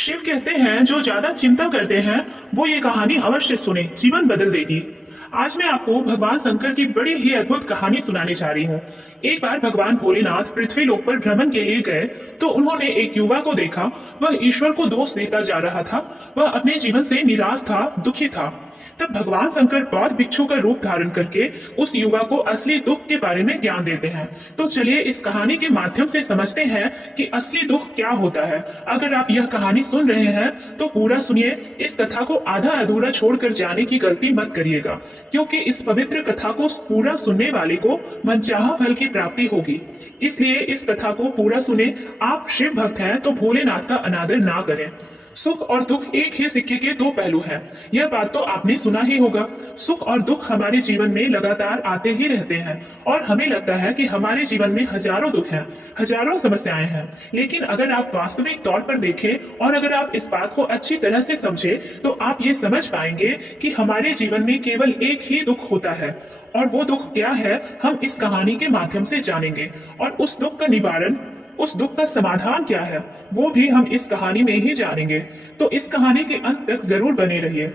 शिव कहते हैं जो ज्यादा चिंता करते हैं वो ये कहानी अवश्य सुने, जीवन बदल देगी। आज मैं आपको भगवान शंकर की बड़ी ही अद्भुत कहानी सुनाने जा रही हूँ। एक बार भगवान भोलेनाथ पृथ्वी लोक पर भ्रमण के लिए गए तो उन्होंने एक युवा को देखा। वह ईश्वर को दोष देता जा रहा था। वह अपने जीवन से निराश था, दुखी था। तब भगवान शंकर बौद्ध भिक्षु का रूप धारण करके उस युवा को असली दुख के बारे में ज्ञान देते हैं। तो चलिए इस कहानी के माध्यम से समझते हैं कि असली दुख क्या होता है। अगर आप यह कहानी सुन रहे हैं तो पूरा सुनिए। इस कथा को आधा अधूरा छोड़कर जाने की गलती मत करिएगा, क्योंकि इस पवित्र कथा को पूरा सुनने वाले को मनचाहा फल की प्राप्ति होगी। इसलिए इस कथा को पूरा सुने। आप शिव भक्त हैं तो भोलेनाथ का अनादर ना करें। सुख और दुख एक ही सिक्के के दो पहलू हैं। यह बात तो आपने सुना ही होगा। सुख और दुख हमारे जीवन में लगातार आते ही रहते हैं और हमें लगता है कि हमारे जीवन में हजारों दुख हैं, हजारों समस्याएं हैं। लेकिन अगर आप वास्तविक तौर पर देखें और अगर आप इस बात को अच्छी तरह से समझें तो आप ये समझ पाएंगे कि हमारे जीवन में केवल एक ही दुख होता है। और वो दुख क्या है हम इस कहानी के माध्यम से जानेंगे। और उस दुख का निवारण, उस दुख का समाधान क्या है वो भी हम इस कहानी में ही जानेंगे। तो इस कहानी के अंत तक जरूर बने रहिए।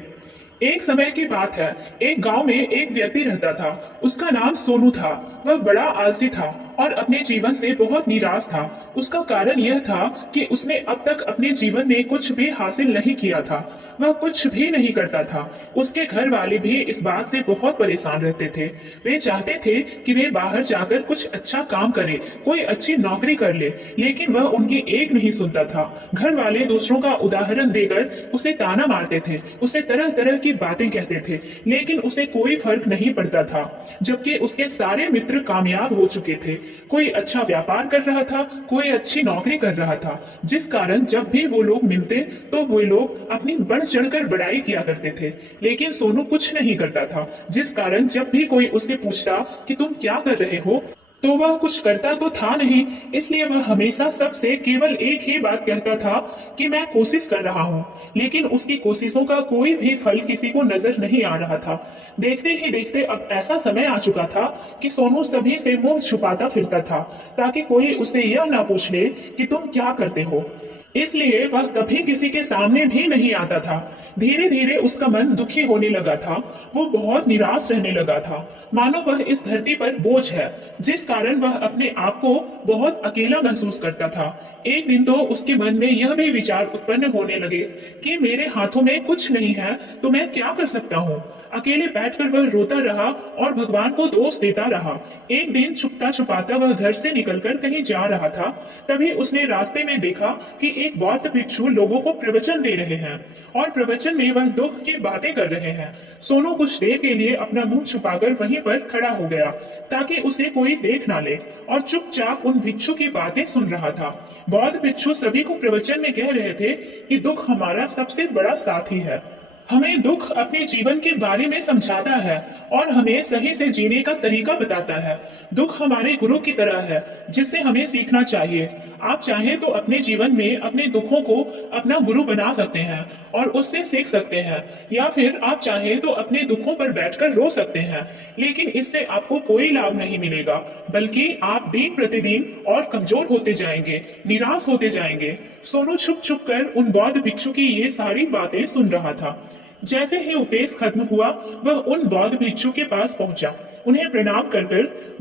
एक समय की बात है, एक गांव में एक व्यक्ति रहता था। उसका नाम सोनू था। वह बड़ा आलसी था और अपने जीवन से बहुत निराश था। उसका कारण यह था कि उसने अब तक अपने जीवन में कुछ भी हासिल नहीं किया था। वह कुछ भी नहीं करता था। उसके घर वाले भी इस बात से बहुत परेशान रहते थे। वे चाहते थे कि वे बाहर जाकर कुछ अच्छा काम करे, कोई अच्छी नौकरी कर ले, लेकिन वह उनकी एक नहीं सुनता था। घर वाले दूसरों का उदाहरण देकर उसे ताना मारते थे, उसे तरह तरह की बातें कहते थे, लेकिन उसे कोई फर्क नहीं पड़ता था। जबकि उसके सारे मित्र कामयाब हो चुके थे। कोई अच्छा व्यापार कर रहा था, कोई अच्छी नौकरी कर रहा था, जिस कारण जब भी वो लोग मिलते तो वो लोग अपनी बढ़ चढ़कर बड़ाई किया करते थे। लेकिन सोनू कुछ नहीं करता था, जिस कारण जब भी कोई उससे पूछता कि तुम क्या कर रहे हो तो वह कुछ करता तो था नहीं। इसलिए वह हमेशा सबसे केवल एक ही बात कहता था कि मैं कोशिश कर रहा हूँ। लेकिन उसकी कोशिशों का कोई भी फल किसी को नजर नहीं आ रहा था। देखते ही देखते अब ऐसा समय आ चुका था कि सोनू सभी से मुंह छुपाता फिरता था, ताकि कोई उससे यह ना पूछ ले कि तुम क्या करते हो। इसलिए वह कभी किसी के सामने भी नहीं आता था। धीरे धीरे उसका मन दुखी होने लगा था। वो बहुत निराश रहने लगा था, मानो वह इस धरती पर बोझ है, जिस कारण वह अपने आप को बहुत अकेला महसूस करता था। एक दिन तो उसके मन में यह भी विचार उत्पन्न होने लगे कि मेरे हाथों में कुछ नहीं है तो मैं क्या कर सकता हूँ। अकेले बैठकर वह रोता रहा और भगवान को दोष देता रहा। एक दिन छुपता छुपाता वह घर से निकलकर कहीं जा रहा था। तभी उसने रास्ते में देखा कि एक बौद्ध भिक्षु लोगों को प्रवचन दे रहे हैं और प्रवचन में वह दुख की बातें कर रहे हैं। सोनू कुछ देर के लिए अपना मुंह छुपाकर वहीं पर खड़ा हो गया ताकि उसे कोई देख ना ले, और चुपचाप उन भिक्षु की बातें सुन रहा था। बौद्ध भिक्षु सभी को प्रवचन में कह रहे थे कि दुख हमारा सबसे बड़ा साथी है। हमें दुख अपने जीवन के बारे में समझाता है और हमें सही से जीने का तरीका बताता है। दुख हमारे गुरु की तरह है जिससे हमें सीखना चाहिए। आप चाहें तो अपने जीवन में अपने दुखों को अपना गुरु बना सकते हैं और उससे सीख सकते हैं, या फिर आप चाहें तो अपने दुखों पर बैठकर रो सकते हैं। लेकिन इससे आपको कोई लाभ नहीं मिलेगा, बल्कि आप दिन प्रतिदिन और कमजोर होते जाएंगे, निराश होते जाएंगे। सोनू छुप छुप कर उन बौद्ध भिक्षु की ये सारी बातें सुन रहा था। जैसे ही उपदेश खत्म हुआ वह उन बौद्ध भिक्षु के पास पहुंचा। उन्हें प्रणाम कर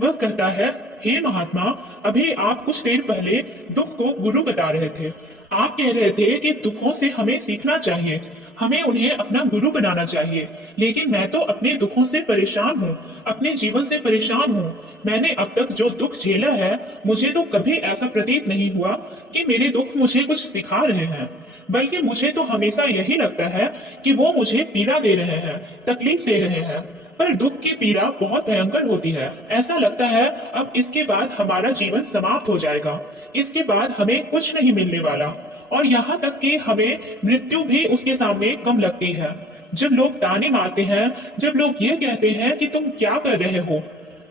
वह कहता है, हे महात्मा, अभी आप कुछ देर पहले दुख को गुरु बता रहे थे। आप कह रहे थे कि दुखों से हमें सीखना चाहिए, हमें उन्हें अपना गुरु बनाना चाहिए। लेकिन मैं तो अपने दुखों से परेशान हूँ, अपने जीवन से परेशान हूँ। मैंने अब तक जो दुख झेला है, मुझे तो कभी ऐसा प्रतीत नहीं हुआ कि मेरे दुख मुझे कुछ सिखा रहे हैं, बल्कि मुझे तो हमेशा यही लगता है कि वो मुझे पीड़ा दे रहे हैं, तकलीफ दे रहे हैं। पर दुख की पीड़ा बहुत भयंकर होती है। ऐसा लगता है अब इसके बाद हमारा जीवन समाप्त हो जाएगा, इसके बाद हमें कुछ नहीं मिलने वाला, और यहाँ तक कि हमें मृत्यु भी उसके सामने कम लगती है। जब लोग ताने मारते हैं, जब लोग ये कहते हैं कि तुम क्या कर रहे हो,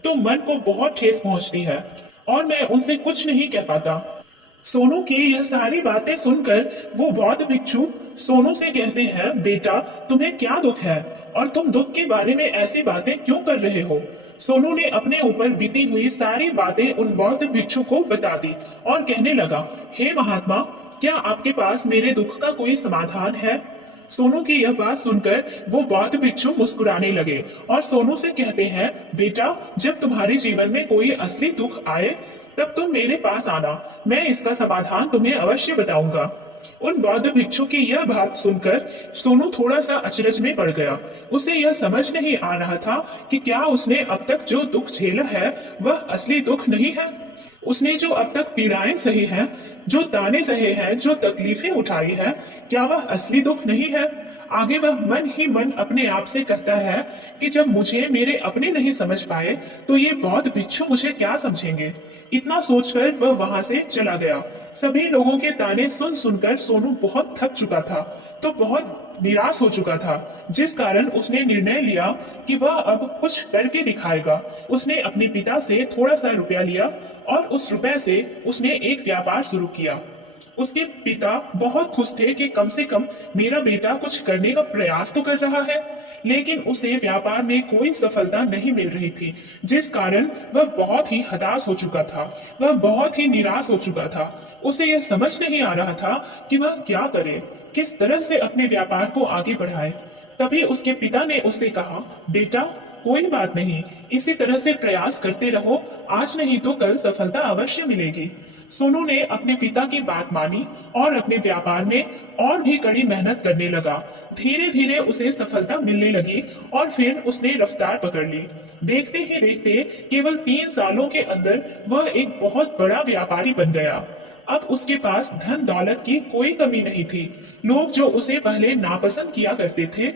तो मन को बहुत ठेस पहुंचती है और मैं उनसे कुछ नहीं कह पाता। सोनू की यह सारी बातें सुनकर वो बौद्ध भिक्षु सोनू से कहते हैं, बेटा तुम्हें क्या दुख है और तुम दुख के बारे में ऐसी बातें क्यों कर रहे हो। सोनू ने अपने ऊपर बीती हुई सारी बातें उन बौद्ध भिक्षु को बता दी और कहने लगा, हे महात्मा, क्या आपके पास मेरे दुख का कोई समाधान है? सोनू की यह बात सुनकर वो बौद्ध भिक्षु मुस्कुराने लगे और सोनू से कहते हैं, बेटा, जब तुम्हारे जीवन में कोई असली दुख आए तब तुम मेरे पास आना, मैं इसका समाधान तुम्हें अवश्य बताऊंगा। उन बौद्ध भिक्षु की यह बात सुनकर सोनू थोड़ा सा अचरज में पड़ गया। उसे यह समझ नहीं आ रहा था कि क्या उसने अब तक जो दुख झेला है वह असली दुख नहीं है। उसने जो अब तक पीड़ाएं सही हैं, जो ताने सहे हैं, जो तकलीफें उठाई है, क्या वह असली दुख नहीं है? आगे वह मन ही मन अपने आप से कहता है कि जब मुझे मेरे अपने नहीं समझ पाए तो ये बौद्ध भिक्षु मुझे क्या समझेंगे। इतना सोचकर वह वहां से चला गया। सभी लोगों के ताने सुन सुनकर सोनू बहुत थक चुका था, तो बहुत निराश हो चुका था, जिस कारण उसने निर्णय लिया कि वह अब कुछ करके दिखाएगा। उसने अपने पिता से थोड़ा सा रुपया लिया और उस रुपए से उसने एक व्यापार शुरू किया। उसके पिता बहुत खुश थे कि कम से कम मेरा बेटा कुछ करने का प्रयास तो कर रहा है, लेकिन उसे व्यापार में कोई सफलता नहीं मिल रही थी, जिस कारण वह बहुत ही हताश हो चुका था। वह बहुत ही निराश हो चुका था। उसे यह समझ नहीं आ रहा था कि वह क्या करे, किस तरह से अपने व्यापार को आगे बढ़ाए। तभी उसके पिता ने उससे कहा, बेटा, कोई बात नहीं, इसी तरह से प्रयास करते रहो, आज नहीं तो कल सफलता अवश्य मिलेगी। सोनू ने अपने पिता की बात मानी और अपने व्यापार में और भी कड़ी मेहनत करने लगा। धीरे धीरे उसे सफलता मिलने लगी और फिर उसने रफ्तार पकड़ ली। देखते ही देखते केवल 3 सालों के अंदर वह एक बहुत बड़ा व्यापारी बन गया। अब उसके पास धन दौलत की कोई कमी नहीं थी। लोग जो उसे पहले नापसंद किया करते थे,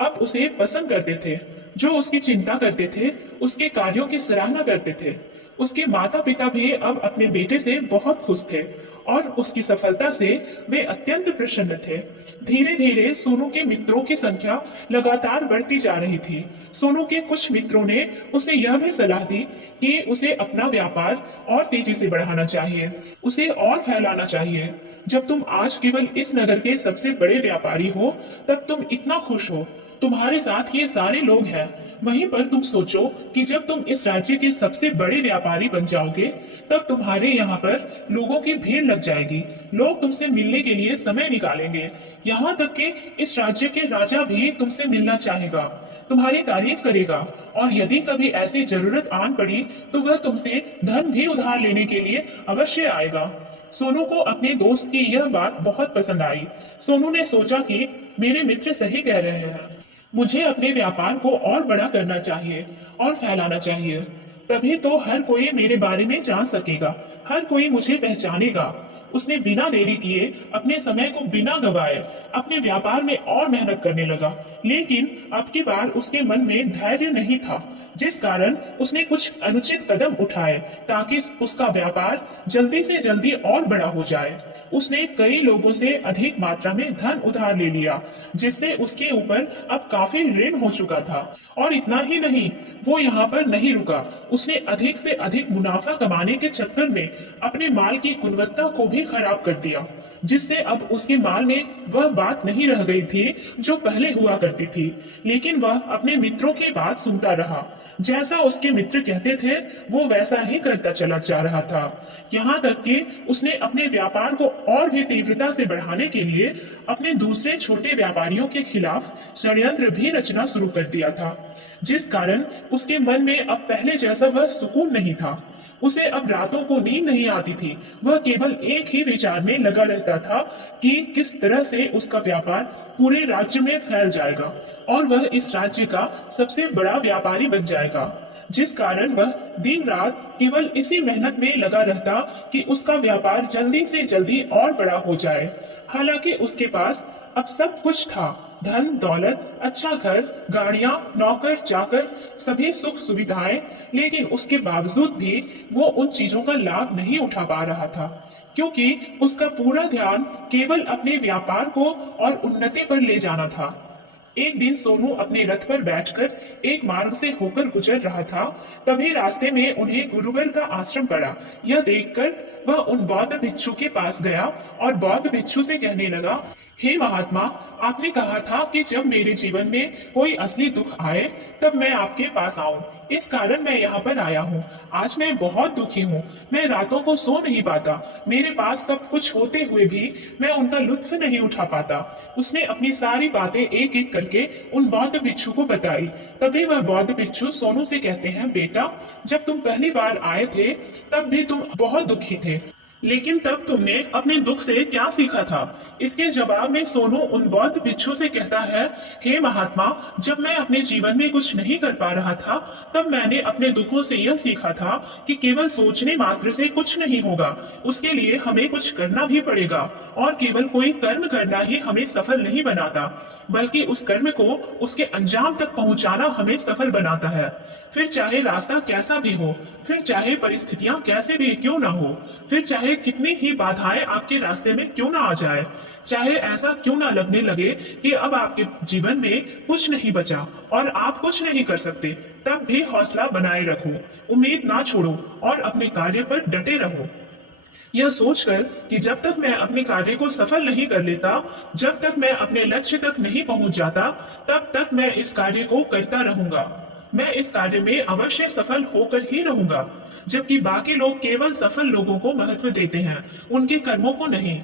अब उसे पसंद करते थे। जो उसकी चिंता करते थे, उसके कार्यों की सराहना करते थे। उसके माता पिता भी अब अपने बेटे से बहुत खुश थे और उसकी सफलता से वे अत्यंत प्रसन्न थे। धीरे धीरे सोनू के मित्रों की संख्या लगातार बढ़ती जा रही थी। सोनू के कुछ मित्रों ने उसे यह भी सलाह दी कि उसे अपना व्यापार और तेजी से बढ़ाना चाहिए, उसे और फैलाना चाहिए। जब तुम आज केवल इस नगर के सबसे बड़े व्यापारी हो, तब तुम इतना खुश हो, तुम्हारे साथ ये सारे लोग हैं। वहीं पर तुम सोचो कि जब तुम इस राज्य के सबसे बड़े व्यापारी बन जाओगे, तब तुम्हारे यहाँ पर लोगों की भीड़ लग जाएगी। लोग तुमसे मिलने के लिए समय निकालेंगे। यहाँ तक कि इस राज्य के राजा भी तुमसे मिलना चाहेगा, तुम्हारी तारीफ करेगा, और यदि कभी ऐसी जरूरत आन पड़ी तो वह तुमसे धन भी उधार लेने के लिए अवश्य आएगा। सोनू को अपने दोस्त की यह बात बहुत पसंद आई। सोनू ने सोचा कि मेरे मित्र सही कह रहे हैं, मुझे अपने व्यापार को और बड़ा करना चाहिए और फैलाना चाहिए। तभी तो हर कोई मेरे बारे में जान सकेगा, हर कोई मुझे पहचानेगा। उसने बिना देरी किए, अपने समय को बिना गवाए अपने व्यापार में और मेहनत करने लगा। लेकिन अब की बार उसके मन में धैर्य नहीं था, जिस कारण उसने कुछ अनुचित कदम उठाए ताकि उसका व्यापार जल्दी से जल्दी और बड़ा हो जाए। उसने कई लोगों से अधिक मात्रा में धन उधार ले लिया, जिससे उसके ऊपर अब काफी ऋण हो चुका था। और इतना ही नहीं, वो यहाँ पर नहीं रुका। उसने अधिक से अधिक मुनाफा कमाने के चक्कर में अपने माल की गुणवत्ता को भी खराब कर दिया, जिससे अब उसके माल में वह बात नहीं रह गई थी जो पहले हुआ करती थी। लेकिन वह अपने मित्रों की बात सुनता रहा। जैसा उसके मित्र कहते थे वो वैसा ही करता चला जा रहा था। यहाँ तक कि उसने अपने व्यापार को और भी तीव्रता से बढ़ाने के लिए अपने दूसरे छोटे व्यापारियों के खिलाफ षड्यंत्र भी रचना शुरू कर दिया था, जिस कारण उसके मन में अब पहले जैसा वह सुकून नहीं था। उसे अब रातों को नींद नहीं आती थी। वह केवल एक ही विचार में लगा रहता था कि किस तरह से उसका व्यापार पूरे राज्य में फैल जाएगा और वह इस राज्य का सबसे बड़ा व्यापारी बन जाएगा, जिस कारण वह दिन रात केवल इसी मेहनत में लगा रहता कि उसका व्यापार जल्दी से जल्दी और बड़ा हो जाए। हालांकि उसके पास अब सब कुछ था, धन दौलत, अच्छा घर, गाड़ियां, नौकर चाकर, सभी सुख सुविधाएं, लेकिन उसके बावजूद भी वो उन चीजों का लाभ नहीं उठा पा रहा था, क्योंकि उसका पूरा ध्यान केवल अपने व्यापार को और उन्नति पर ले जाना था। एक दिन सोनू अपने रथ पर बैठकर एक मार्ग से होकर गुजर रहा था। तभी रास्ते में उन्हें गुरुवर का आश्रम पड़ा। यह देखकर वह उन बौद्ध भिक्षु के पास गया और बौद्ध भिक्षु से कहने लगा, हे महात्मा, आपने कहा था कि जब मेरे जीवन में कोई असली दुख आए तब मैं आपके पास आऊं। इस कारण मैं यहाँ पर आया हूँ। आज मैं बहुत दुखी हूँ। मैं रातों को सो नहीं पाता। मेरे पास सब कुछ होते हुए भी मैं उनका लुत्फ नहीं उठा पाता। उसने अपनी सारी बातें एक एक करके उन बौद्ध भिक्षु को बताई। तभी वह बौद्ध भिक्षु सोनू से कहते हैं, बेटा, जब तुम पहली बार आए थे तब भी तुम बहुत दुखी थे, लेकिन तब तुमने अपने दुख से क्या सीखा था? इसके जवाब में सोनू उन बौद्ध भिक्षु से कहता है, हे महात्मा, जब मैं अपने जीवन में कुछ नहीं कर पा रहा था तब मैंने अपने दुखों से यह सीखा था कि केवल सोचने मात्र से कुछ नहीं होगा। उसके लिए हमें कुछ करना भी पड़ेगा और केवल कोई कर्म करना ही हमें सफल नहीं बनाता, बल्कि उस कर्म को उसके अंजाम तक पहुंचाना हमें सफल बनाता है। फिर चाहे रास्ता कैसा भी हो, फिर चाहे परिस्थितियां कैसे भी क्यों ना हो, फिर चाहे कितनी ही बाधाएं आपके रास्ते में क्यों ना आ जाए, चाहे ऐसा क्यों ना लगने लगे कि अब आपके जीवन में कुछ नहीं बचा और आप कुछ नहीं कर सकते, तब भी हौसला बनाए रखो, उम्मीद ना छोड़ो और अपने कार्य पर डटे रहो। यह सोचकर कि जब तक मैं अपने कार्य को सफल नहीं कर लेता, जब तक मैं अपने लक्ष्य तक नहीं पहुंच जाता, तब तक मैं इस कार्य को करता रहूंगा। मैं इस कार्य में अवश्य सफल होकर ही रहूंगा, जबकि बाकी लोग केवल सफल लोगों को महत्व देते हैं, उनके कर्मों को नहीं।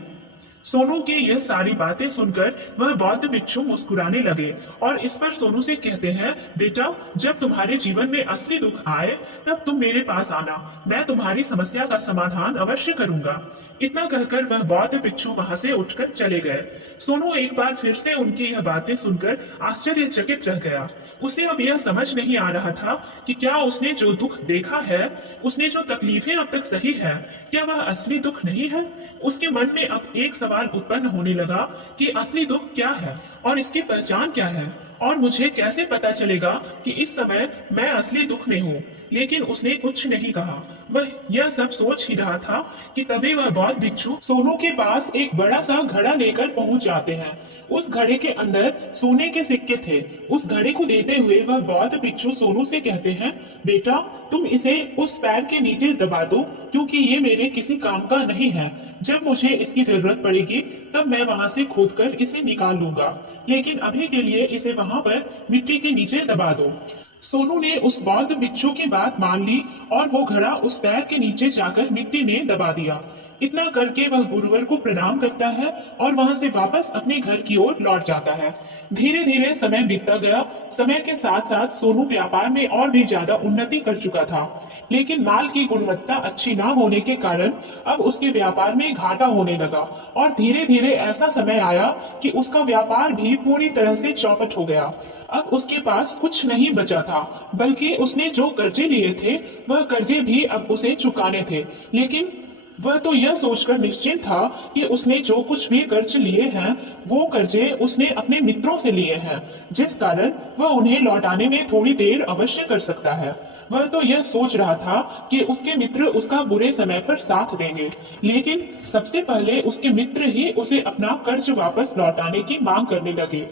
सोनू की यह सारी बातें सुनकर वह बौद्ध भिक्षु मुस्कुराने लगे और इस पर सोनू से कहते हैं, बेटा, जब तुम्हारे जीवन में असली दुख आए तब तुम मेरे पास आना, मैं तुम्हारी समस्या का समाधान अवश्य करूंगा। इतना कहकर वह बौद्ध भिक्षु वहां से उठकर चले गए। सोनू एक बार फिर से उनकी यह बातें सुनकर आश्चर्यचकित रह गया। उसे अब यह समझ नहीं आ रहा था कि क्या उसने जो दुख देखा है, उसने जो तकलीफें अब तक सही है, क्या वह असली दुख नहीं है? उसके मन में अब एक सवाल उत्पन्न होने लगा कि असली दुख क्या है और इसकी पहचान क्या है और मुझे कैसे पता चलेगा कि इस समय मैं असली दुख में हूँ। लेकिन उसने कुछ नहीं कहा। वह यह सब सोच ही रहा था कि तभी वह बौद्ध भिक्षु सोनू के पास एक बड़ा सा घड़ा लेकर पहुंच जाते हैं। उस घड़े के अंदर सोने के सिक्के थे। उस घड़े को देते हुए वह बौद्ध भिक्षु सोनू से कहते हैं, बेटा, तुम इसे उस पैर के नीचे दबा दो, क्योंकि ये मेरे किसी काम का नहीं है। जब मुझे इसकी जरूरत पड़ेगी तब मैं वहां से खोदकर इसे निकाल लूंगा, लेकिन अभी के लिए इसे वहां पर मिट्टी के नीचे दबा दो। सोनू ने उस बौद्ध भिक्षु की बात मान ली और वो घड़ा उस पैर के नीचे जाकर मिट्टी में दबा दिया। इतना करके वह गुरुवर को प्रणाम करता है और वहां से वापस अपने घर की ओर लौट जाता है। धीरे धीरे समय बीतता गया। समय के साथ साथ सोनू व्यापार में और भी ज्यादा उन्नति कर चुका था, लेकिन माल की गुणवत्ता अच्छी ना होने के कारण अब उसके व्यापार में घाटा होने लगा और धीरे धीरे ऐसा समय आया कि उसका व्यापार भी पूरी तरह से चौपट हो गया। अब उसके पास कुछ नहीं बचा था, बल्कि उसने जो कर्जे लिए थे वह कर्जे भी अब उसे चुकाने थे। लेकिन वह तो यह सोचकर निश्चिंत था कि उसने जो कुछ भी कर्ज लिए हैं वो कर्जे उसने अपने मित्रों से लिए हैं, जिस कारण वह उन्हें लौटाने में थोड़ी देर अवश्य कर सकता है। वह तो यह सोच रहा था कि उसके मित्र उसका बुरे समय पर साथ देंगे, लेकिन सबसे पहले उसके मित्र ही उसे अपना कर्ज वापस लौटाने की मांग करने लगे।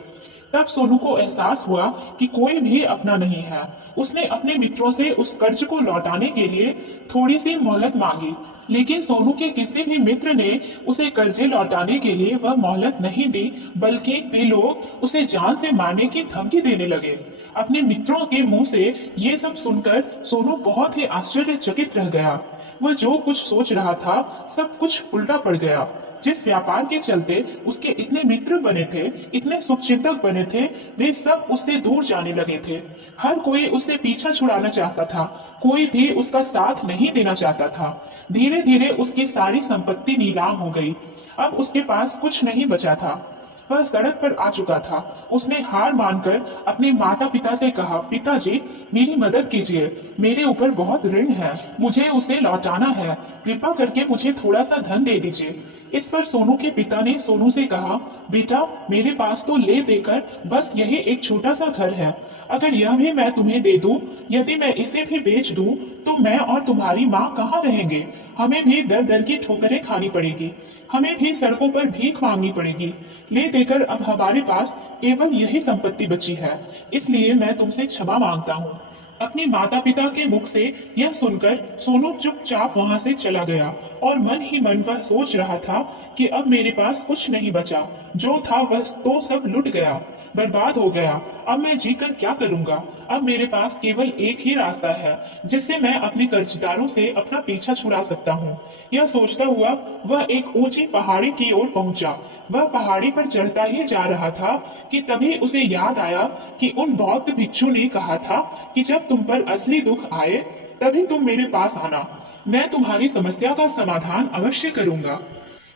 तब सोनू को एहसास हुआ कि कोई भी अपना नहीं है। उसने अपने मित्रों से उस कर्ज को लौटाने के लिए थोड़ी सी मोहलत मांगी, लेकिन सोनू के किसी भी मित्र ने उसे कर्जे लौटाने के लिए वह मोहलत नहीं दी, बल्कि वे लोग उसे जान से मारने की धमकी देने लगे। अपने मित्रों के मुंह से ये सब सुनकर सोनू बहुत ही आश्चर्यचकित रह गया। वह जो कुछ सोच रहा था सब कुछ उल्टा पड़ गया। जिस व्यापार के चलते उसके इतने मित्र बने थे, इतने शुभचिंतक बने थे, वे सब उससे दूर जाने लगे थे। हर कोई उससे पीछा छुड़ाना चाहता था, कोई भी उसका साथ नहीं देना चाहता था। धीरे धीरे उसकी सारी संपत्ति नीलाम हो गई। अब उसके पास कुछ नहीं बचा था। वह सड़क पर आ चुका था। उसने हार मानकर अपने माता पिता से कहा, पिताजी, मेरी मदद कीजिए, मेरे ऊपर बहुत ऋण है, मुझे उसे लौटाना है, कृपा करके मुझे थोड़ा सा धन दे दीजिए। इस पर सोनू के पिता ने सोनू से कहा, बेटा, मेरे पास तो ले देकर बस यही एक छोटा सा घर है। अगर यह भी मैं तुम्हें दे दूं, यदि मैं इसे भी बेच दूं, तो मैं और तुम्हारी माँ कहाँ रहेंगे? हमें भी दर दर की ठोकरें खानी पड़ेगी, हमें भी सड़कों पर भीख मांगनी पड़ेगी। ले देकर अब हमारे पास केवल यही संपत्ति बची है, इसलिए मैं तुमसे क्षमा मांगता हूँ। अपने माता पिता के मुख से यह सुनकर सोनू चुपचाप वहां से चला गया और मन ही मन वह सोच रहा था कि अब मेरे पास कुछ नहीं बचा, जो था वह तो सब लुट गया, बर्बाद हो गया। अब मैं जीकर क्या करूंगा? अब मेरे पास केवल एक ही रास्ता है जिससे मैं अपने कर्जदारों से अपना पीछा छुड़ा सकता हूँ। यह सोचता हुआ वह एक ऊंची पहाड़ी की ओर पहुंचा। वह पहाड़ी पर चढ़ता ही जा रहा था कि तभी उसे याद आया कि उन बौद्ध भिक्षु ने कहा था कि जब तुम पर असली दुख आए तभी तुम मेरे पास आना, मैं तुम्हारी समस्या का समाधान अवश्य करूंगा।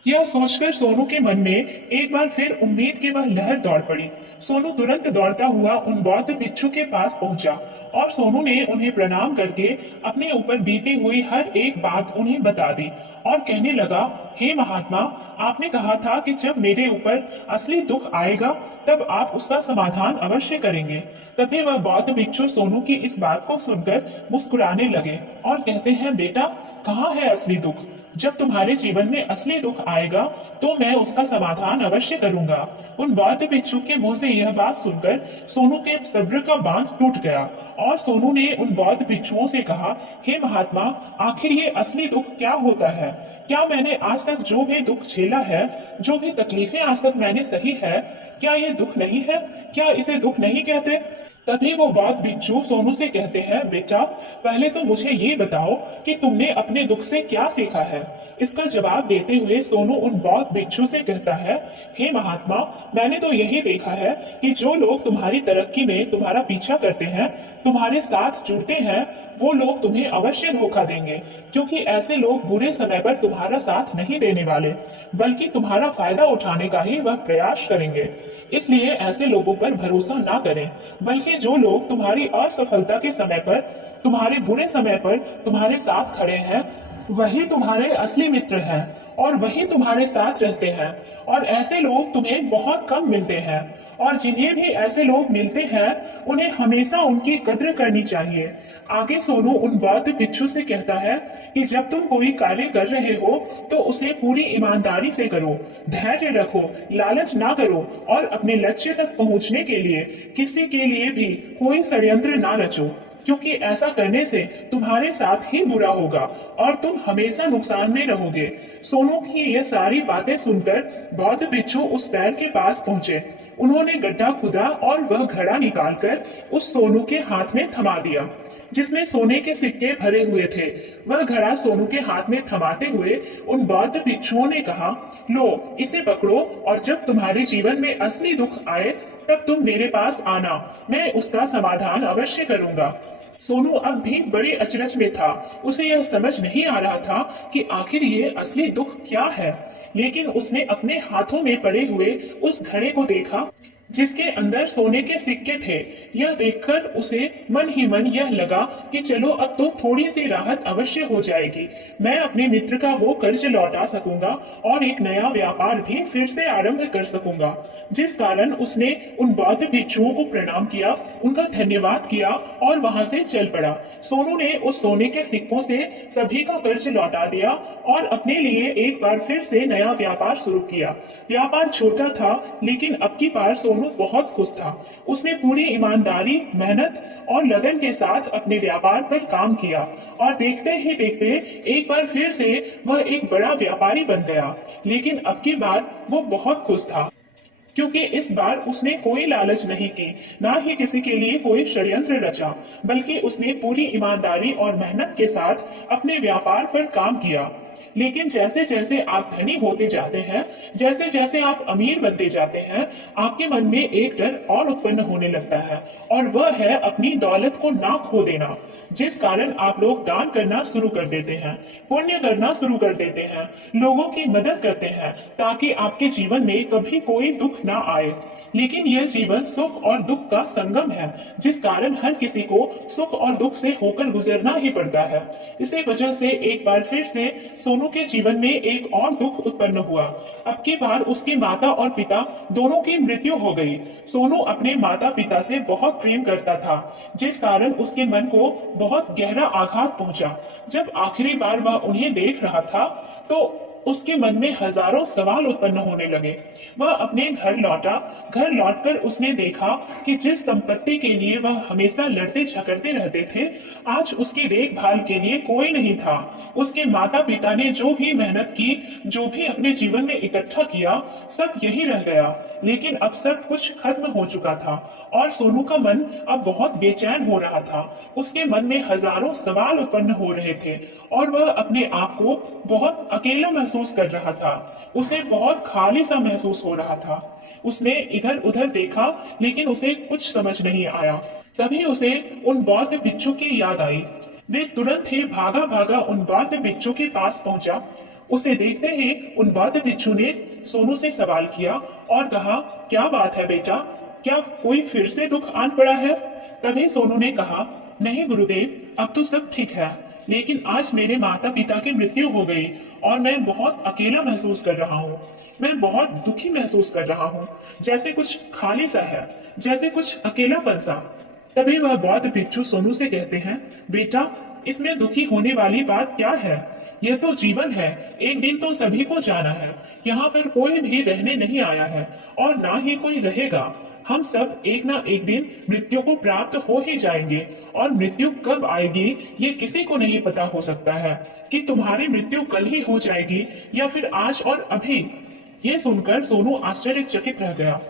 यह सोचकर सोनू के मन में एक बार फिर उम्मीद की वह लहर दौड़ पड़ी। सोनू तुरंत दौड़ता हुआ उन बौद्ध भिक्षु के पास पहुंचा और सोनू ने उन्हें प्रणाम करके अपने ऊपर बीती हुई हर एक बात उन्हें बता दी और कहने लगा, हे महात्मा, आपने कहा था कि जब मेरे ऊपर असली दुख आएगा तब आप उसका समाधान अवश्य करेंगे। तभी वह बौद्ध भिक्षु सोनू की इस बात को सुनकर मुस्कुराने लगे और कहते हैं, बेटा, कहाँ है असली दुख? जब तुम्हारे जीवन में असली दुख आएगा तो मैं उसका समाधान अवश्य करूंगा। उन बौद्ध भिक्षु के मुंह से यह बात सुनकर सोनू के सब्र का बांध टूट गया और सोनू ने उन बौद्ध भिक्षुओं से कहा, हे महात्मा, आखिर ये असली दुख क्या होता है? क्या मैंने आज तक जो भी दुख झेला है, जो भी तकलीफें आज तक मैंने सही है, क्या ये दुख नहीं है? क्या इसे दुख नहीं कहते? तभी वो बौद्ध भिक्षु सोनू से कहते हैं, बेटा, पहले तो मुझे ये बताओ कि तुमने अपने दुख से क्या सीखा है। इसका जवाब देते हुए सोनू उन बौद्ध भिक्षु से कहता है, हे महात्मा, मैंने तो यही देखा है कि जो लोग तुम्हारी तरक्की में तुम्हारा पीछा करते हैं, तुम्हारे साथ जुड़ते हैं, वो लोग तुम्हें अवश्य धोखा देंगे, क्योंकि ऐसे लोग बुरे समय पर तुम्हारा साथ नहीं देने वाले, बल्कि तुम्हारा फायदा उठाने का ही वह प्रयास करेंगे। इसलिए ऐसे लोगों पर भरोसा ना करें, बल्कि जो लोग तुम्हारी असफलता के समय पर, तुम्हारे बुरे समय पर तुम्हारे साथ खड़े हैं, वही तुम्हारे असली मित्र हैं और वही तुम्हारे साथ रहते हैं। और ऐसे लोग तुम्हें बहुत कम मिलते हैं, और जिन्हें भी ऐसे लोग मिलते हैं उन्हें हमेशा उनकी कद्र करनी चाहिए। आगे सोनू उन बौद्ध भिक्षु से कहता है कि जब तुम कोई कार्य कर रहे हो तो उसे पूरी ईमानदारी से करो, धैर्य रखो, लालच ना करो और अपने लक्ष्य तक पहुंचने के लिए किसी के लिए भी कोई षड्यंत्र ना रचो, क्योंकि ऐसा करने से तुम्हारे साथ ही बुरा होगा और तुम हमेशा नुकसान में रहोगे। सोनू की ये सारी बातें सुनकर बौद्ध भिक्षु उस पैर के पास पहुंचे। उन्होंने गड्ढा खुदा और वह घड़ा निकालकर उस सोनू के हाथ में थमा दिया, जिसमें सोने के सिक्के भरे हुए थे। वह घड़ा सोनू के हाथ में थमाते हुए उन बौद्ध भिक्षुओं ने कहा, लो, इसे पकड़ो और जब तुम्हारे जीवन में असली दुख आए तब तुम मेरे पास आना, मैं उसका समाधान अवश्य करूंगा। सोनू अब भी बड़े अचरज में था। उसे यह समझ नहीं आ रहा था कि आखिर ये असली दुख क्या है, लेकिन उसने अपने हाथों में पड़े हुए उस घड़े को देखा जिसके अंदर सोने के सिक्के थे। यह देखकर उसे मन ही मन यह लगा कि चलो अब तो थोड़ी सी राहत अवश्य हो जाएगी, मैं अपने मित्र का वो कर्ज लौटा सकूंगा और एक नया व्यापार भी फिर से आरंभ कर सकूंगा। जिस कारण उसने उन बौद्ध भिक्षुओं को प्रणाम किया, उनका धन्यवाद किया और वहां से चल पड़ा। सोनू ने उस सोने के सिक्कों से सभी का कर्ज लौटा दिया और अपने लिए एक बार फिर से नया व्यापार शुरू किया। व्यापार छोटा था, लेकिन अब की बार सोनू बहुत खुश था। उसने पूरी ईमानदारी, मेहनत और लगन के साथ अपने व्यापार पर काम किया और देखते ही देखते एक बार फिर से वह एक बड़ा व्यापारी बन गया। लेकिन अब की बार वो बहुत खुश था, क्योंकि इस बार उसने कोई लालच नहीं की, ना ही किसी के लिए कोई षड्यंत्र रचा, बल्कि उसने पूरी ईमानदारी और मेहनत के साथ अपने व्यापार पर काम किया। लेकिन जैसे जैसे आप धनी होते जाते हैं, जैसे जैसे आप अमीर बनते जाते हैं, आपके मन में एक डर और उत्पन्न होने लगता है, और वह है अपनी दौलत को ना खो देना। जिस कारण आप लोग दान करना शुरू कर देते हैं, पुण्य करना शुरू कर देते हैं, लोगों की मदद करते हैं, ताकि आपके जीवन में कभी कोई दुख ना आए। लेकिन यह जीवन सुख और दुख का संगम है, जिस कारण हर किसी को सुख और दुख से होकर गुजरना ही पड़ता है। इसी वजह से एक बार फिर से सोनू के जीवन में एक और दुख उत्पन्न हुआ। अब की बार उसकी माता और पिता दोनों की मृत्यु हो गई। सोनू अपने माता पिता से बहुत प्रेम करता था, जिस कारण उसके मन को बहुत गहरा आघात पहुंचा। जब आखिरी बार वह उन्हें देख रहा था तो उसके मन में हजारों सवाल उत्पन्न होने लगे। वह अपने घर लौटा। घर लौटकर उसने देखा कि जिस संपत्ति के लिए वह हमेशा लड़ते झगड़ते रहते थे, आज उसकी देखभाल के लिए कोई नहीं था। उसके माता पिता ने जो भी मेहनत की, जो भी अपने जीवन में इकट्ठा किया, सब यही रह गया। लेकिन अब सब कुछ खत्म हो चुका था और सोनू का मन अब बहुत बेचैन हो रहा था। उसके मन में हजारों सवाल उत्पन्न हो रहे थे और वह अपने आप को बहुत अकेला महसूस कर रहा था। उसे बहुत खाली सा महसूस हो रहा था। उसने इधर उधर देखा, लेकिन उसे कुछ समझ नहीं आया। तभी उसे उन बौद्ध भिक्षु की याद आई। वे तुरंत ही भागा भागा उन बौद्ध भिक्षु के पास पहुंचा। उसे देखते ही उन बौद्ध भिक्षु ने सोनू से सवाल किया और कहा, क्या बात है बेटा, क्या कोई फिर से दुख आन पड़ा है? तभी सोनू ने कहा, नहीं गुरुदेव, अब तो सब ठीक है, लेकिन आज मेरे माता पिता की मृत्यु हो गई और मैं बहुत अकेला महसूस कर रहा हूँ। मैं बहुत दुखी महसूस कर रहा हूँ, जैसे कुछ खाली सा है, जैसे कुछ अकेलापन सा। तभी वह बौद्ध भिक्षु सोनू से कहते हैं, बेटा, इसमें दुखी होने वाली बात क्या है? यह तो जीवन है, एक दिन तो सभी को जाना है। यहाँ पर कोई भी रहने नहीं आया है और ना ही कोई रहेगा। हम सब एक ना एक दिन मृत्यु को प्राप्त हो ही जाएंगे और मृत्यु कब आएगी ये किसी को नहीं पता हो सकता है कि तुम्हारी मृत्यु कल ही हो जाएगी या फिर आज और अभी। ये सुनकर सोनू आश्चर्यचकित रह गया।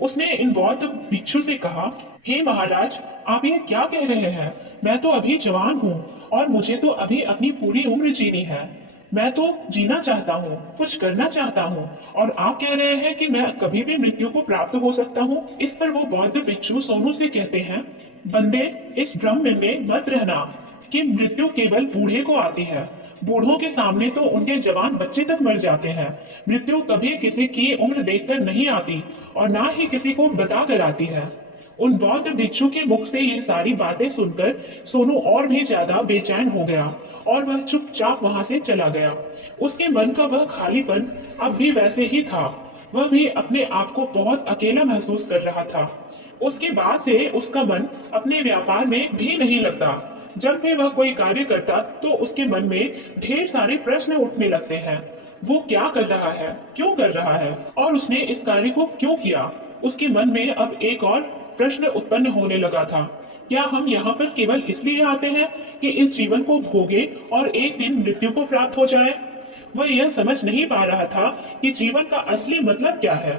उसने इन बौद्ध भिक्षु से कहा, हे महाराज, आप ये क्या कह रहे हैं? मैं तो अभी जवान हूँ और मुझे तो अभी अपनी पूरी उम्र जीनी है। मैं तो जीना चाहता हूँ, कुछ करना चाहता हूँ, और आप कह रहे हैं कि मैं कभी भी मृत्यु को प्राप्त हो सकता हूँ। इस पर वो बौद्ध भिक्षु सोनू से कहते हैं, बंदे, इस भ्रम में मत रहना कि मृत्यु केवल बूढ़े को आती है। बूढ़ों के सामने तो उनके जवान बच्चे तक मर जाते हैं। मृत्यु कभी किसी की उम्र देखकर नहीं आती और ना ही किसी को बता कर आती है। उन बौद्ध भिक्षु के मुख से ये सारी बातें सुनकर सोनू और भी ज्यादा बेचैन हो गया और वह चुपचाप वहां से चला गया। उसके मन का वह खालीपन अब भी वैसे ही था। वह भी अपने आप को बहुत अकेला महसूस कर रहा था। उसके बाद से उसका मन अपने व्यापार में भी नहीं लगता। जब भी वह कोई कार्य करता तो उसके मन में ढेर सारे प्रश्न उठने लगते हैं। वो क्या कर रहा है, क्यों कर रहा है और उसने इस कार्य को क्यों किया? उसके मन में अब एक और प्रश्न उत्पन्न होने लगा था, क्या हम यहाँ पर केवल इसलिए आते हैं कि इस जीवन को भोगे और एक दिन मृत्यु को प्राप्त हो जाए? वह यह समझ नहीं पा रहा था कि जीवन का असली मतलब क्या है।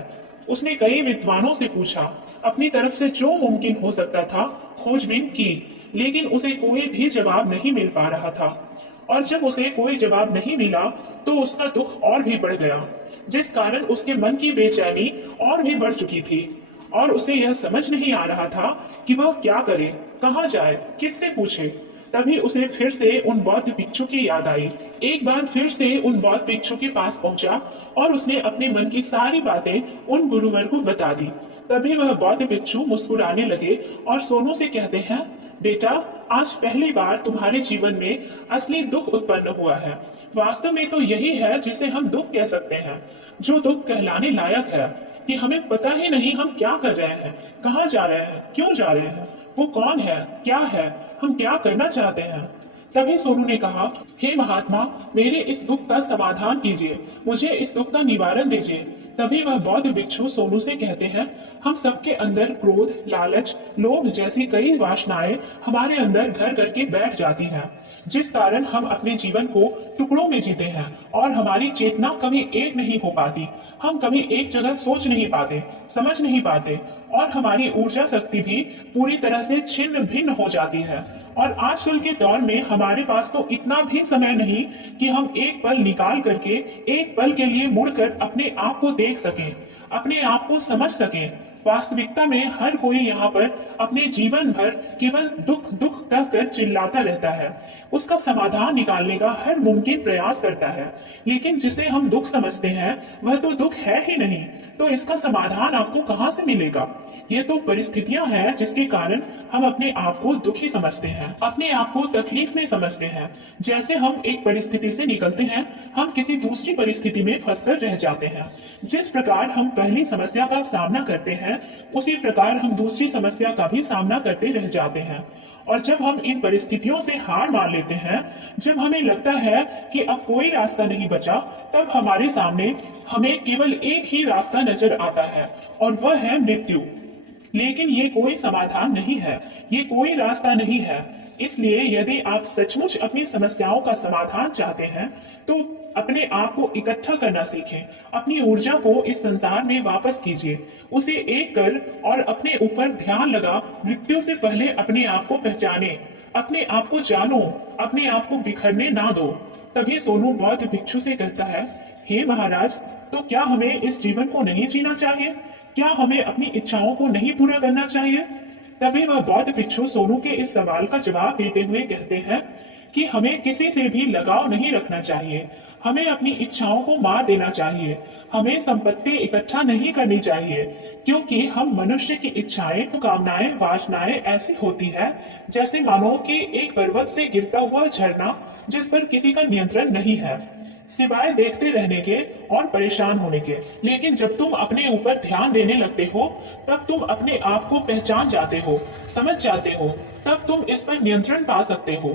उसने कई विद्वानों से पूछा, अपनी तरफ से जो मुमकिन हो सकता था खोजबीन की, लेकिन उसे कोई भी जवाब नहीं मिल पा रहा था। और जब उसे कोई जवाब नहीं मिला तो उसका दुख और भी बढ़ गया, जिस कारण उसके मन की बेचैनी और भी बढ़ चुकी थी और उसे यह समझ नहीं आ रहा था कि वह क्या करे, कहाँ जाए, किससे पूछे। तभी उसे फिर से उन बौद्ध भिक्षु की याद आई। एक बार फिर से उन बौद्ध भिक्षु के पास पहुंचा और उसने अपने मन की सारी बातें उन गुरुवर को बता दी। तभी वह बौद्ध भिक्षु मुस्कुराने लगे और सोनू से कहते हैं, बेटा, आज पहली बार तुम्हारे जीवन में असली दुख उत्पन्न हुआ है। वास्तव में तो यही है जिसे हम दुख कह सकते हैं, जो दुख कहलाने लायक है कि हमें पता ही नहीं हम क्या कर रहे हैं, कहाँ जा रहे हैं, क्यों जा रहे हैं, वो कौन है, क्या है, हम क्या करना चाहते हैं। तभी सोनू ने कहा, हे महात्मा, मेरे इस दुख का समाधान कीजिए, मुझे इस दुख का निवारण दीजिए। तभी वह बौद्ध भिक्षु सोनू से कहते हैं, हम सबके अंदर क्रोध, लालच, लोभ जैसी कई वासनाएं हमारे अंदर घर करके बैठ जाती हैं, जिस कारण हम अपने जीवन को टुकड़ों में जीते हैं और हमारी चेतना कभी एक नहीं हो पाती। हम कभी एक जगह सोच नहीं पाते, समझ नहीं पाते और हमारी ऊर्जा शक्ति भी पूरी तरह से छिन्न भिन्न हो जाती है। और आजकल के दौर में हमारे पास तो इतना भी समय नहीं कि हम एक पल निकाल करके एक पल के लिए मुड़कर अपने आप को देख सकें, अपने आप को समझ सकें। वास्तविकता में हर कोई यहाँ पर अपने जीवन भर केवल दुख दुख कहकर चिल्लाता रहता है, उसका समाधान निकालने का हर मुमकिन प्रयास करता है, लेकिन जिसे हम दुख समझते हैं वह तो दुख है ही नहीं, तो इसका समाधान आपको कहाँ से मिलेगा? ये तो परिस्थितियां हैं जिसके कारण हम अपने आप को दुखी समझते हैं, अपने आप को तकलीफ में समझते हैं। जैसे हम एक परिस्थिति से निकलते हैं, हम किसी दूसरी परिस्थिति में फंसकर रह जाते हैं। जिस प्रकार हम पहली समस्या का सामना करते हैं, उसी प्रकार हम दूसरी समस्या का भी सामना करते रह जाते हैं। और जब हम इन परिस्थितियों से हार मान लेते हैं, जब हमें लगता है कि अब कोई रास्ता नहीं बचा, तब हमारे सामने हमें केवल एक ही रास्ता नजर आता है और वह है मृत्यु। लेकिन ये कोई समाधान नहीं है, ये कोई रास्ता नहीं है। इसलिए यदि आप सचमुच अपनी समस्याओं का समाधान चाहते हैं, तो अपने आप को इकट्ठा करना सीखें, अपनी ऊर्जा को इस संसार में वापस कीजिए, उसे एक कर और अपने ऊपर ध्यान लगा। मृत्यु से पहले अपने आप को पहचाने, अपने आप को जानो, अपने आप को बिखरने ना दो। तभी सोनू बौद्ध भिक्षु से कहता है, हे महाराज, तो क्या हमें इस जीवन को नहीं जीना चाहिए? क्या हमें अपनी इच्छाओं को नहीं पूरा करना चाहिए? तभी वह बौद्ध भिक्षु सोनू के इस सवाल का जवाब देते हुए कहते हैं कि हमें किसी से भी लगाव नहीं रखना चाहिए, हमें अपनी इच्छाओं को मार देना चाहिए, हमें संपत्ति इकट्ठा नहीं करनी चाहिए, क्योंकि हम मनुष्य की इच्छाएं, कामनाएं, वासनाएं ऐसी होती है जैसे मानो कि एक पर्वत से गिरता हुआ झरना जिस पर किसी का नियंत्रण नहीं है, सिवाय देखते रहने के और परेशान होने के। लेकिन जब तुम अपने ऊपर ध्यान देने लगते हो, तब तुम अपने आप को पहचान जाते हो, समझ जाते हो, तब तुम इस पर नियंत्रण पा सकते हो,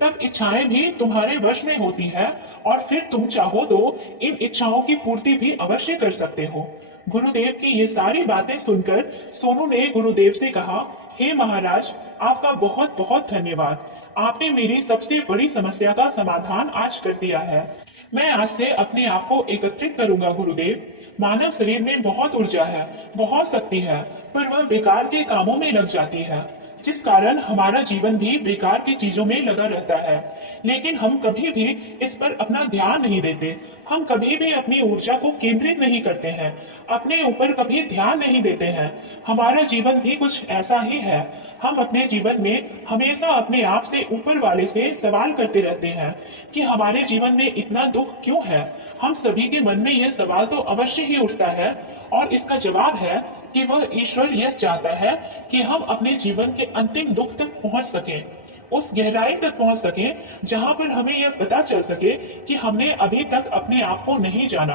तब इच्छाएं भी तुम्हारे वश में होती है और फिर तुम चाहो तो इन इच्छाओं की पूर्ति भी अवश्य कर सकते हो। गुरुदेव की ये सारी बातें सुनकर सोनू ने गुरुदेव से कहा, हे महाराज, आपका बहुत बहुत धन्यवाद, आपने मेरी सबसे बड़ी समस्या का समाधान आज कर दिया है। मैं आज से अपने आप को एकत्रित करूंगा गुरुदेव। मानव शरीर में बहुत ऊर्जा है, बहुत शक्ति है, पर वह बेकार के कामों में लग जाती है, जिस कारण हमारा जीवन भी बेकार की चीजों में लगा रहता है। लेकिन हम कभी भी इस पर अपना ध्यान नहीं देते, हम कभी भी अपनी ऊर्जा को केंद्रित नहीं करते हैं, अपने ऊपर कभी ध्यान नहीं देते हैं। हमारा जीवन भी कुछ ऐसा ही है। हम अपने जीवन में हमेशा अपने आप से, ऊपर वाले से सवाल करते रहते हैं कि हमारे जीवन में इतना दुख क्यों है। हम सभी के मन में यह सवाल तो अवश्य ही उठता है और इसका जवाब है कि वह ईश्वर यह चाहता है कि हम अपने जीवन के अंतिम दुख तक पहुंच सकें, उस गहराई तक पहुंच सकें जहां पर हमें यह पता चल सके कि हमने अभी तक अपने आप को नहीं जाना,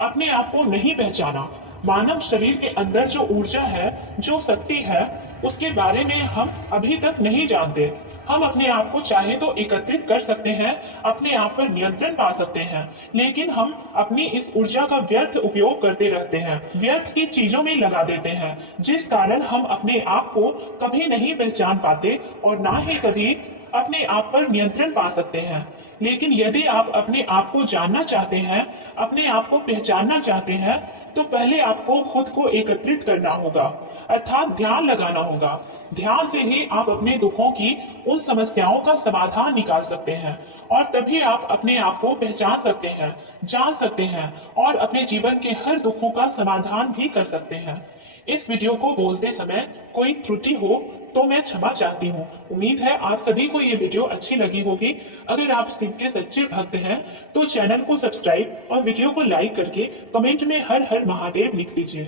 अपने आप को नहीं पहचाना। मानव शरीर के अंदर जो ऊर्जा है, जो शक्ति है, उसके बारे में हम अभी तक नहीं जानते। हम अपने आप को चाहे तो एकत्रित कर सकते हैं, अपने आप पर नियंत्रण पा सकते हैं, लेकिन हम अपनी इस ऊर्जा का व्यर्थ उपयोग करते रहते हैं, व्यर्थ की चीजों में लगा देते हैं, जिस कारण हम अपने आप को कभी नहीं पहचान पाते और ना ही कभी अपने आप पर नियंत्रण पा सकते हैं। लेकिन यदि आप अपने आप को जानना चाहते हैं, अपने आप को पहचानना चाहते हैं, तो पहले आपको खुद को एकत्रित करना होगा, अर्थात ध्यान लगाना होगा। ध्यान से ही आप अपने दुखों की, उन समस्याओं का समाधान निकाल सकते हैं और तभी आप अपने आप को पहचान सकते हैं, जान सकते हैं और अपने जीवन के हर दुखों का समाधान भी कर सकते हैं। इस वीडियो को बोलते समय कोई त्रुटि हो तो मैं क्षमा चाहती हूँ। उम्मीद है आप सभी को ये वीडियो अच्छी लगी होगी। अगर आप शिव के सच्चे भक्त हैं तो चैनल को सब्सक्राइब और वीडियो को लाइक करके कमेंट में हर हर महादेव लिख दीजिए।